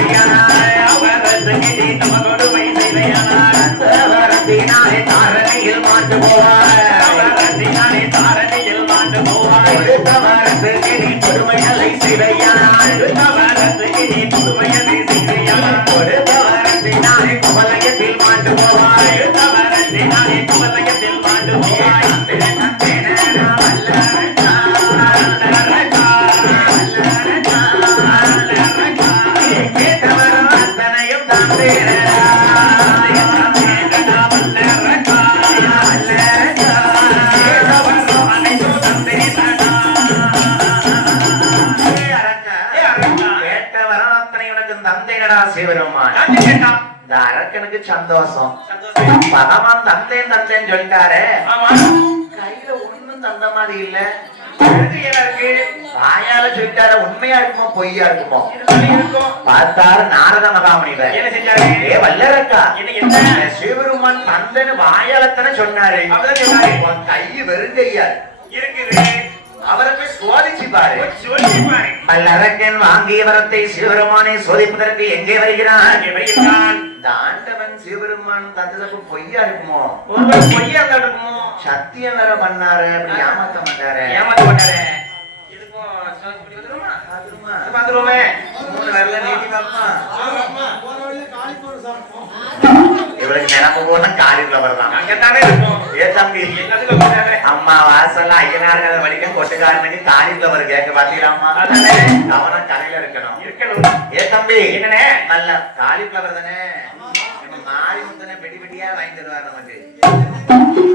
செய்வையானாய் அவரத்துக்கு நீ தம கொடுமை செய்வையானாய் அந்த வரத்தினாலே தாரணியில் மாண்டு போவாய் அவரத்தினாலே தாரணியில் மாண்டு போவாய் எடுத்த வரத்துக்கு நீ கொடுமைகளை செய்வையானாய் எடுத்த வரத்துக்கு நீ கொடுமைகளை செய்வையானாய் கொடுத்த வரத்தினாலே குவலயத்தில் மாண்டு போவாய் எடுத்த வரத்தினாலே குவலயத்தில் மாண்டு போவாய் இந்த அரக்கனுக்கு சந்தோஷம் பகவான் தந்தேன் தந்தேன்னு சொல்லிட்டாரு கையில ஒண்ணும் தந்த மாதிரி இல்ல இருக்கு வாயால சொல்லிட்டாரு உண்மையா இருக்குமோ பொய்யா இருக்குமோ பார்த்தாரு நாரத மகாமுனிவர் என்ன செஞ்சாரு ஏ வல்லரக்கா சிவபெருமான் தந்தன்னு வாயாலத்தானே சொன்னாரு உன் கை வெறுங்கையா இருக்குது அவருக்கு சோதிச்சு பாரு பல்லரக்கன் வாங்கிய வரத்தை சிவபெருமானை சோதிப்பதற்கு எங்கே வருகிறான் இந்த ஆண்டவன் சிவபெருமான் தந்ததற்கு பொய்யா இருக்குமோ பொய்யா இருக்குமோ சத்தியம் வேற பண்ணாரு அப்படி ஏமாத்த மாட்டாரு இவளுக்கு நினைப்பு போனா காலில வரலாம் அங்கத்தானே இருக்கும் ஏ தம்பி அம்மா வாசல்ல ஐயனார் வலிக்க கொட்டுக்காரனுக்கு காலில வர கேட்க பாத்தீங்களாமா கவனம் கரையில இருக்கணும் ஏ தம்பி என்னனே நல்ல காலிஃபிளவர் தானே மாறி முத்தனை பெட்டி பெட்டியா வாங்கி தருவார் நமக்கு